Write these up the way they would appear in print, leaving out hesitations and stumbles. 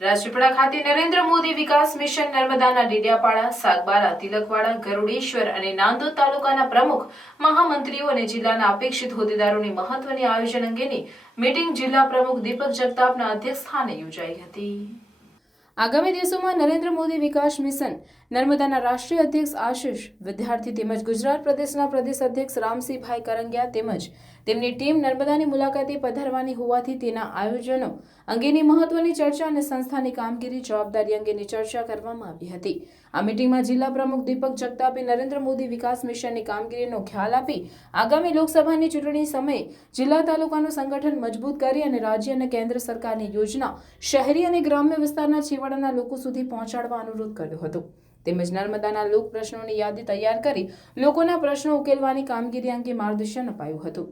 રાજપીપળા ખાતે નરેન્દ્ર મોદી વિકાસ મિશન નર્મદાના ડેડિયાપાડા, સાગબારા, તિલકવાડા, ગરુડેશ્વર અને નાંદોદ તાલુકાના પ્રમુખ મહામંત્રીઓ અને જિલ્લાના અપેક્ષિત હોદ્દેદારોની મહત્વની આયોજન અંગેની મીટિંગ જિલ્લા પ્રમુખ દીપક જગતાપના અધ્યક્ષસ્થાને યોજાઈ હતી। આગામી દિવસોમાં નરેન્દ્ર મોદી વિકાસ મિશન નર્મદાના રાષ્ટ્રીય અધ્યક્ષ આશિષ વિદ્યાર્થી તેમજ ગુજરાત પ્રદેશના પ્રદેશ અધ્યક્ષ રામસિંહભાઈ કરંગિયા તેમજ તેમની ટીમ નર્મદાની મુલાકાતે પધારવાની હોવાથી તેના આયોજનો અંગેની મહત્વની ચર્ચા અને સંસ્થાની કામગીરી જવાબદારી અંગેની ચર્ચા કરવામાં આવી હતી। આ મીટિંગમાં જિલ્લા પ્રમુખ દીપક જગતાપે નરેન્દ્ર મોદી વિકાસ મિશનની કામગીરીનો ખ્યાલ આપી આગામી લોકસભાની ચૂંટણી સમયે જિલ્લા તાલુકાનું સંગઠન મજબૂત કરી અને રાજ્ય અને કેન્દ્ર સરકારની યોજના શહેરી અને ગ્રામ્ય વિસ્તારના છેવાડાના લોકો સુધી પહોંચાડવા અનુરોધ કર્યો હતો। તેમજ નર્મદાના લોક પ્રશ્નોની યાદી તૈયાર કરી લોકોના પ્રશ્નો ઉકેલવાની કામગીરી અંગે માર્ગદર્શન અપાયું હતું।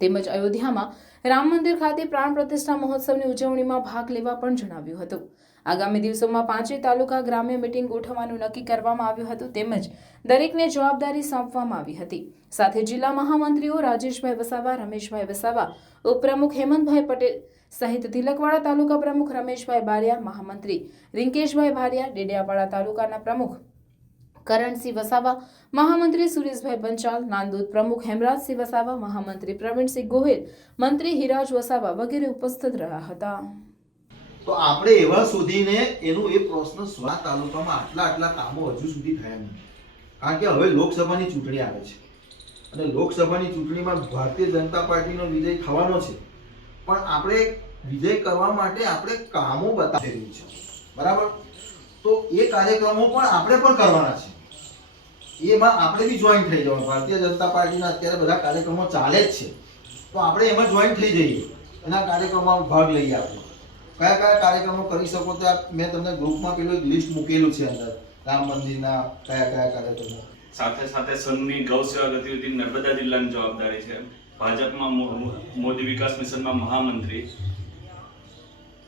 તેમજ અયોધ્યામાં રામ મંદિર ખાતે પ્રાણ પ્રતિષ્ઠા મહોત્સવની ઉજવણીમાં ભાગ લેવા પણ જણાવ્યું હતું। આગામી દિવસોમાં 5 તાલુકા ગ્રામ્ય મીટિંગ ગોઠવવાનું નક્કી કરવામાં આવ્યું હતું તેમજ દરેકને જવાબદારી સોંપવામાં આવી હતી। સાથે જિલ્લા મહામંત્રીઓ રાજેશભાઈ વસાવા, રમેશભાઈ વસાવા, ઉપપ્રમુખ હેમંતભાઈ પટેલ સહિત તિલકવાડા તાલુકા પ્રમુખ રમેશભાઈ બારિયા, મહામંત્રી રિંકેશભાઈ ભારિયા, ડેડિયાપાડા તાલુકાના પ્રમુખ કરણસિંહ વસાવા, મહામંત્રી સુરેશભાઈ પંચાલ, નાંદોદ પ્રમુખ હેમરાજસિંહ વસાવા, મહામંત્રી પ્રવીણસિંહ ગોહિલ, મંત્રી હિરાજ વસાવા વગેરે ઉપસ્થિત રહ્યા હતા। તો આપણે એવા શોધીને એનું એ પ્રશ્ન સ્વા તાલુકામાં આટલા કામો હજુ સુધી થયા નથી, કારણ કે હવે લોકસભાની ચૂંટણી આવે છે અને લોકસભાની ચૂંટણીમાં ભારતીય જનતા પાર્ટીનો વિજય થવાનો છે, પણ આપણે વિજય કરવા માટે આપણે કામો બતાવી રહ્યું છે, બરાબર? તો એ કાર્યક્રમો પણ આપણે પણ કરવાના છે, એમાં આપણે બી જોઈન થઈ જવાનું। ભારતીય જનતા પાર્ટીના અત્યારે બધા કાર્યક્રમો ચાલે જ છે, તો આપણે એમાં જોઈન થઈ જઈએ, એના કાર્યક્રમોમાં ભાગ લઈએ। આપણે કયા કયા કાર્યક્રમો કરી શકો તો મેં તમને ગ્રુપમાં પેલું એક લિસ્ટ મૂકેલું છે અંદર, રામ મંદિરના કયા કયા કાર્યક્રમો। સાથે સાથે સનની ગૌ સેવા ગતિવિધિ નર્મદા જિલ્લાની જવાબદારી છે। ભાજપમાં મોદી વિકાસ મિશનમાં મહામંત્રી,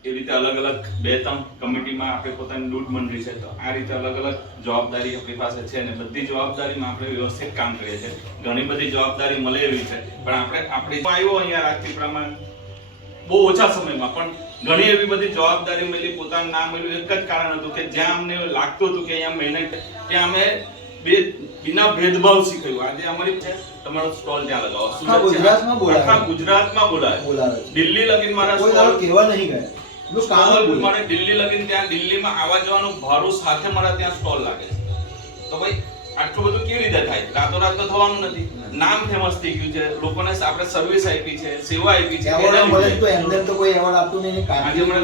એ રીતે અલગ અલગ 2-3 કમિટીમાં આપણે પોતાની લૂંટ મંડળી છે, તો આ રીતે અલગ અલગ જવાબદારી આપણી પાસે છે અને બધી જવાબદારીમાં આપણે વ્યવસ્થિત કામ કરીએ છીએ। ઘણી બધી જવાબદારી મળે એવી છે, પણ આપણે આવ્યો અહીંયા રાજપીપળામાં બહુ ઓછા સમયમાં પણ ઘણી એવી બધી જવાબદારી મળી, પોતાનું નામ મળ્યું। એક જ કારણ હતું કે જ્યાં અમને લાગતું હતું કે અહીંયા મહેનત, ત્યાં અમે બિના ભેદભાવ શીખ્યું। આજે અમારી છે તમારો સ્ટોલ ત્યાં લગાવો, આખા ગુજરાતમાં બોલાય, દિલ્હી લગીન મારા સ્ટોલ કેવા નહીં ગયા, મારે દિલ્હી લગીન ત્યાં દિલ્હીમાં આવવા જવાનું ભાડું સાથે મારા ત્યાં સ્ટોલ લાગે છે। તો ભાઈ આટલું બધું કેવી રીતે થાય? રાતોરાત તો થવાનું નથી। નામ ફેમસ થઈ ગયું છે, લોકોને આપણે સર્વિસ આપી છે, સેવા આપી છે। તો એમને તો કોઈ એવોર્ડ આપતું નહીં, આજે મને